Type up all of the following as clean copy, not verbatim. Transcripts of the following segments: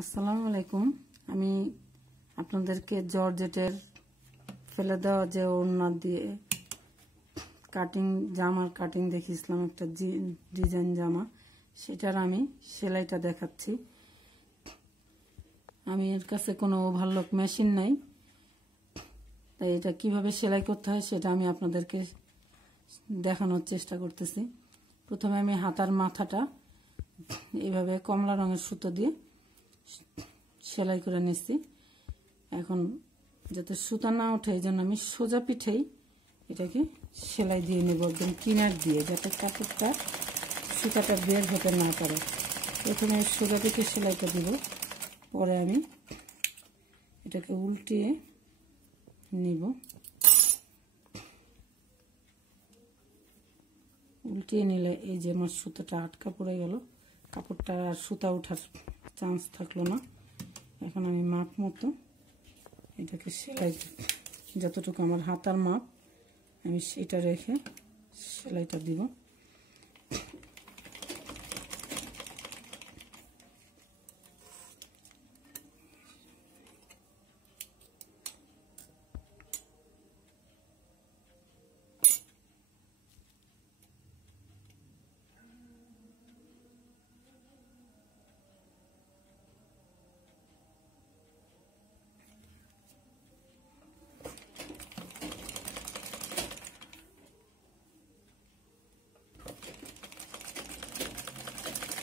আসসালামু আলাইকুম। আমি আপনাদেরকে জর্জেটের ফেলে দেওয়া যে ওড়না দিয়ে জামার কাটিং দেখিয়েছিলাম, একটা ডিজাইন জামা, সেটার আমি সেলাইটা দেখাচ্ছি। আমি এর কাছে কোনো ওভারলক মেশিন নাই, তাই এটা কিভাবে সেলাই করতে হয় সেটা আমি আপনাদেরকে দেখানোর চেষ্টা করতেছি। প্রথমে আমি হাতার মাথাটা এইভাবে কমলা রঙের সুতো দিয়ে সেলাই করে নিচ্ছি। এখন যাতে সুতা না ওঠে এই জন্য আমি সোজা পিঠেই এটাকে সেলাই দিয়ে নেব, একদম কিনার দিয়ে, যাতে কাপড়টা সুতাটা বের হতে না পারে। প্রথমে সোজা পিঠে সেলাইটা দিব, পরে আমি এটাকে উল্টিয়ে নিব। উল্টিয়ে নিলে এই যে আমার সুতাটা আটকা পড়ে গেল, কাপড়টা আর সুতা ওঠার চান্স থাকলো না। এখন আমি মাপ মতো এটাকে সেলাই, যতটুকু আমার হাতার মাপ আমি সেটা রেখে সেলাইটা দিব।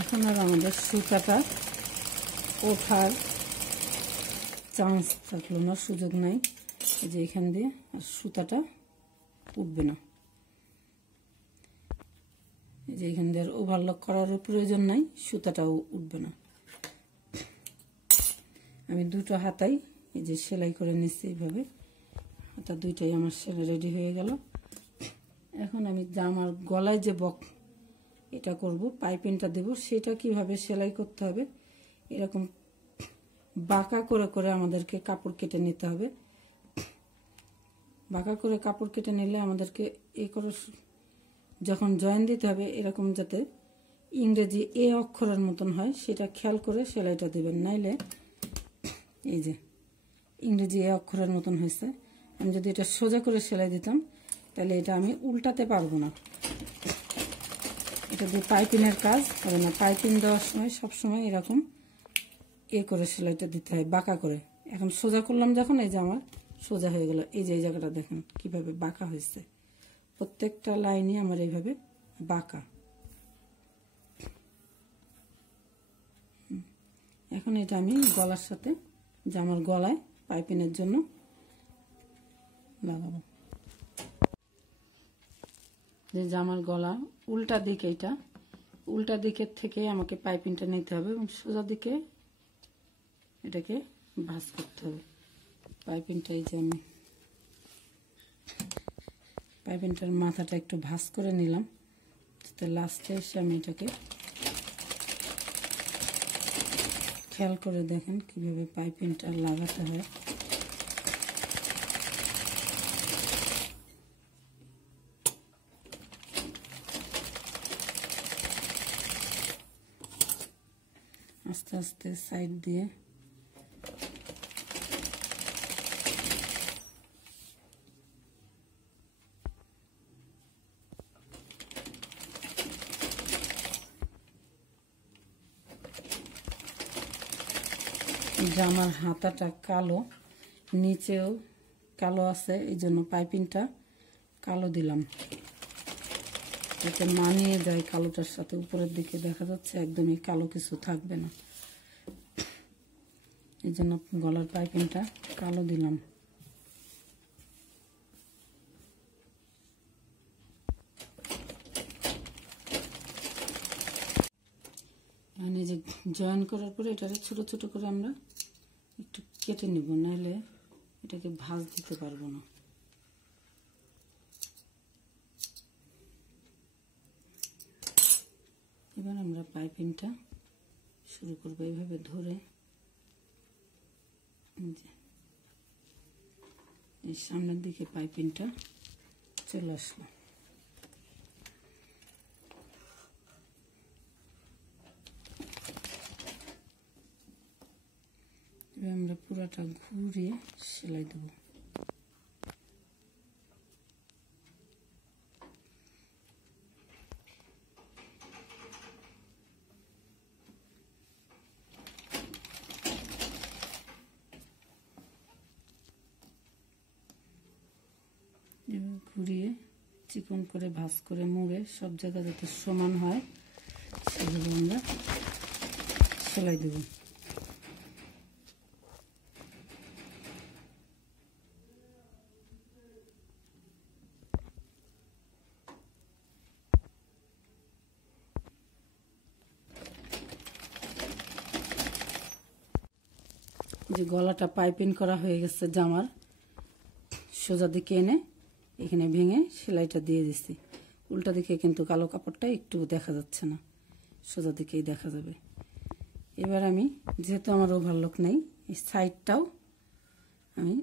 এখন আর আমাদের সুতাটা ওঠার চান্স থাকলো না, সুযোগ নাই। এই যে এখান দিয়ে আর সুতাটা উঠবে না। এই যে এখান দিয়ে আর ওভারলক করার প্রয়োজন নাই, সুতাটাও উঠবে না। আমি দুটো হাতাই এই যে সেলাই করে নিচ্ছি এইভাবে। হাতা দুইটাই আমার সেলাই রেডি হয়ে গেল। এখন আমি জামার গলায় যে এটা করব, পাইপিংটা দেব, সেটা কিভাবে সেলাই করতে হবে, এরকম বাঁকা করে করে আমাদেরকে কাপড় কেটে নিতে হবে। বাঁকা করে কাপড় কেটে নিলে আমাদেরকে যখন জয়েন দিতে হবে এরকম যাতে ইংরেজি এ অক্ষরের মতন হয় সেটা খেয়াল করে সেলাইটা দেবেন, নাইলে এই যে ইংরেজি এ অক্ষরের মতন হয়েছে। আমি যদি এটা সোজা করে সেলাই দিতাম তাহলে এটা আমি উল্টাতে পারবো না। এটা দিয়ে পাইপিংয়ের কাজ হবে না। পাইপিং দেওয়ার সময় সবসময় এরকম করে সেলাইটা দিতে হয়, বাঁকা করে। এখন সোজা করলাম যখন, এই যে আমার সোজা হয়ে গেল। এই যে এই জায়গাটা দেখেন কিভাবে বাঁকা হয়েছে, প্রত্যেকটা লাইনই আমার এইভাবে বাঁকা। এখন এটা আমি গলার সাথে জামার গলায় পাইপিংয়ের জন্য লাগাবো। যে জামার গলা উল্টা দিকে, এটা উল্টা দিকের থেকে আমাকে পাইপিংটা নিতে হবে এবং সোজা দিকে এটাকে ভাঁজ করতে হবে। পাইপিংটা এই যে আমি পাইপিংটার মাথাটা একটু ভাঁজ করে নিলাম, যাতে লাস্টে এসে আমি এটাকে খেয়াল করে দেখেন কিভাবে পাইপিংটা লাগাতে হয়। আস্তে আস্তে সাইড দিয়ে জামার হাতাটা কালো, নিচেও কালো আছে, এই জন্য পাইপিংটা কালো দিলাম যাতে মানিয়ে যায় কালোটার সাথে। উপরের দিকে দেখা যাচ্ছে একদমই কালো কিছু থাকবে না, এই জন্য গলার পাইপিংটা কালো দিলাম। এই যে জয়েন করার পরে এটাকে ছোট ছোট করে আমরা একটু কেটে নিব, নাহলে এটাকে ভাঁজ দিতে পারবো না। এবার আমরা পাইপিংটা শুরু করবো এইভাবে ধরে। এই সামনের দিকে পাইপিংটা চলে আসলো। আমরা পুরাটা ঘুরিয়ে সেলাই দেব। ঘুরিয়ে চিকন করে ভাঁজ করে মুড়ে সব জায়গা যাতে সমান হয় সেভাবে আমরা সেলাই দেব। যে গলাটা পাইপিং করা হয়ে গেছে জামার, সোজা দিকে এনে এখানে ভেঙে সেলাইটা দিয়ে দিচ্ছি। উল্টা দিকে কিন্তু কালো কাপড়টা একটু দেখা যাচ্ছে না, সোজা দিকেই দেখা যাবে। এবার আমি যেহেতু আমার ওভারলক নেই, এই সাইডটাও আমি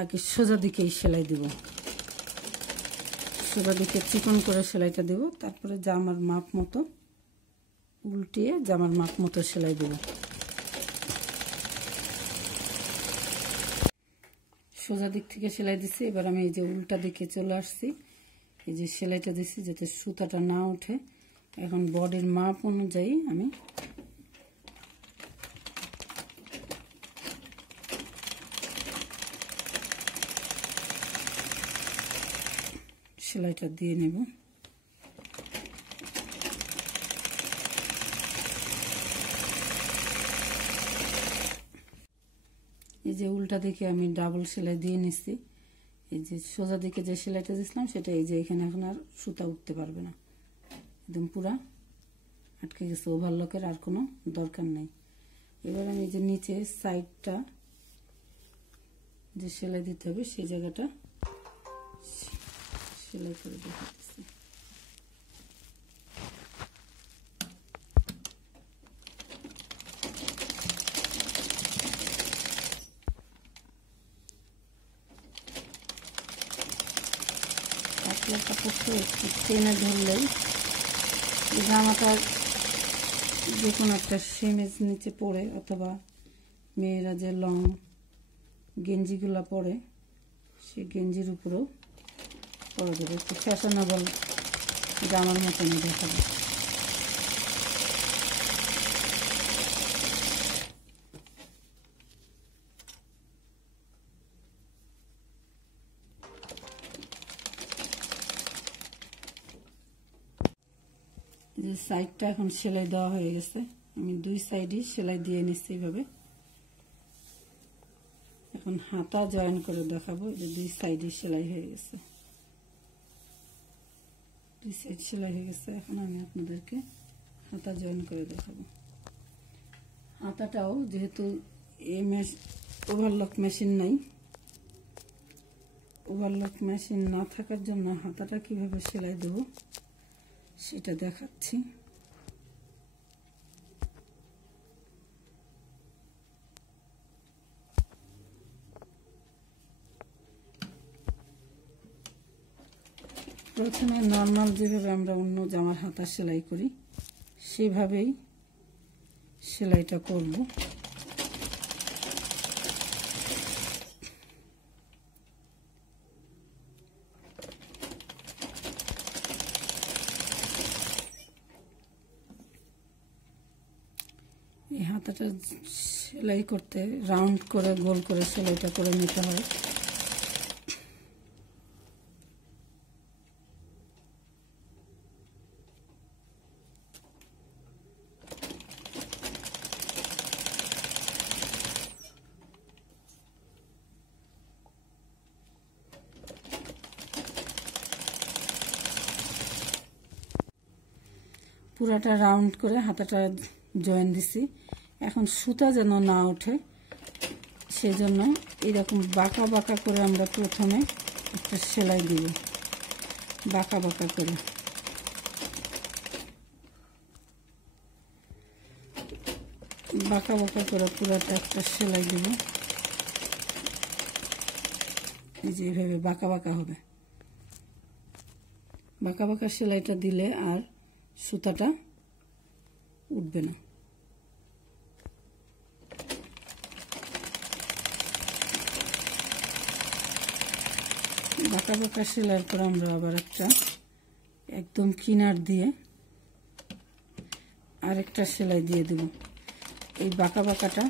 আগে সোজা দিকেই সেলাই দেব। সোজা দিকে চিকন করে সেলাইটা দেব, তারপরে জামার মাপ মতো উল্টিয়ে জামার মাপ মতো সেলাই দেব। সোজা দিক থেকে সেলাই দিচ্ছি। এবার আমি এই যে উল্টা দিকে চলে আসছি, এই যে সেলাইটা দিচ্ছি যাতে সুতাটা না ওঠে। এখন বডির মাপ অনুযায়ী আমি সেলাইটা দিয়ে নেব। এই যে উল্টা দিকে আমি ডাবল সেলাই দিয়ে নিচ্ছি। এই যে সোজা দিকে যে সেলাইটা দিয়েছিলাম সেটা এই যে এখানে এখন আর সুতা উঠতে পারবে না, একদম পুরা আটকে গেছে। ওভারলকের আর কোনো দরকার নেই। এবার আমি যে নিচে সাইডটা যে সেলাই দিতে হবে সেই জায়গাটা সেলাই করে দেখাচ্ছি। পাতলা কাপড়টা একটু টেনে ধরলেই জামাটা যে কোনো একটা সেমেজ নিচে পরে, অথবা মেয়েরা যে লং গেঞ্জিগুলো পরে সেই গেঞ্জির উপরেও পরা যাবে, একটু ফ্যাশনেবল জামার মতনই দেখাবে। যে সাইডটা এখন সেলাই দেওয়া হয়ে গেছে, আমি দুই সাইডই সেলাই দিয়ে নিচ্ছি এইভাবে। এখন হাতা জয়েন করে দেখাবো। যে দুই সাইডই সেলাই হয়ে গেছে, দুই সাইড সেলাই হয়ে গেছে। এখন আমি আপনাদেরকে হাতা জয়েন করে দেখাবো। হাতাটাও যেহেতু এই ওভারলক মেশিন নাই, ওভারলক মেশিন না থাকার জন্য হাতাটা কিভাবে সেলাই দেব সেটা দেখাচ্ছি। প্রথমে নর্মাল যেভাবে আমরা অন্য জামার হাতা সেলাই করি সেভাবেই সেলাইটা করব। এই হাতাটা সেলাই করতে রাউন্ড করে গোল করে সেলাইটা করে নিতে হয়। পুরাটা রাউন্ড করে হাতাটা জয়েন দিছি। এখন সুতা যেন না ওঠে সেজন্য এরকম বাঁকা বাঁকা করে আমরা প্রথমে একটা সেলাই দিব, বাঁকা বাঁকা করে। বাঁকা বাঁকা করে পুরাটা একটা সেলাই দিব। এই যে এইভাবে বাঁকা বাঁকা হবে। বাঁকা বাঁকা সেলাইটা দিলে আর সুতাটা উঠবে না। বাঁকা বাঁকা সেলাইয়ের পর আমরা আবার একটা একদম কিনার দিয়ে আরেকটা সেলাই দিয়ে দেব। এই বাঁকা বাঁকাটা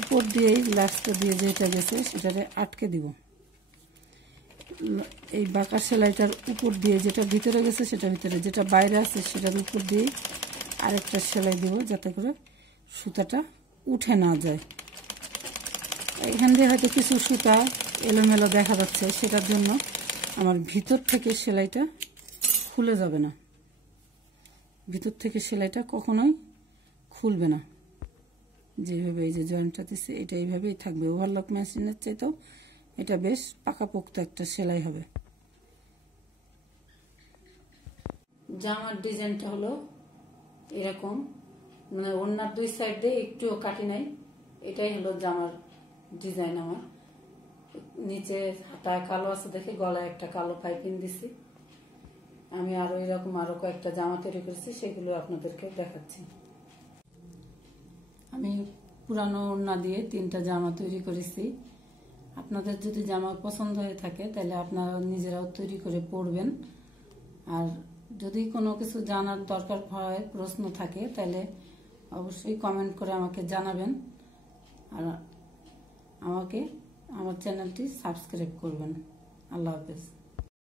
উপর দিয়েই লাস্টে দিয়ে যেটা গেছে সেটারে আটকে দিব। এই বাঁকা সেলাইটার উপর দিয়ে যেটা ভিতরে গেছে সেটা ভিতরে, যেটা বাইরে আছে সেটার উপর দিয়ে আরেকটা সেলাই দিব, যাতে করে সুতাটা উঠে না যায়। এখান দিয়ে হয়তো কিছু সুতা এলোমেলো দেখা যাচ্ছে, সেটার জন্য আমার ভিতর থেকে সেলাইটা খুলে যাবে না। ভিতর থেকে সেলাইটা কখনোই খুলবে না। যেভাবে এই যে জয়েন্টটা দিচ্ছে এটা এইভাবেই থাকবে। ওভারলক মেশিনের চাইতেও এটা বেশ পাকাপোক্ত একটা সেলাই হবে। জামার ডিজাইনটা হলো এরকম, মানে ওড়নার দুই সাইড দিয়ে একটুও কাটি নাই। এটাই হলো জামার ডিজাইন। আমার নিচে হাতায় কালো আছে দেখে গলায় একটা কালো পাইপিং দিছি। আমি আরো এরকম আরো কয়েকটা জামা তৈরি করেছি, সেগুলো আপনাদেরকে দেখাচ্ছি। আমি পুরানো ওড়না দিয়ে 3টা জামা তৈরি করেছি। আপনাদের যদি জামা পছন্দ হয়ে থাকে তাহলে আপনারা নিজেরাও তৈরি করে পরবেন। আর যদি কোনো কিছু জানার দরকার হয়, প্রশ্ন থাকে, তাহলে অবশ্যই কমেন্ট করে আমাকে জানাবেন। আর আমার চ্যানেলটি সাবস্ক্রাইব করবেন। আল্লাহ হাফেজ।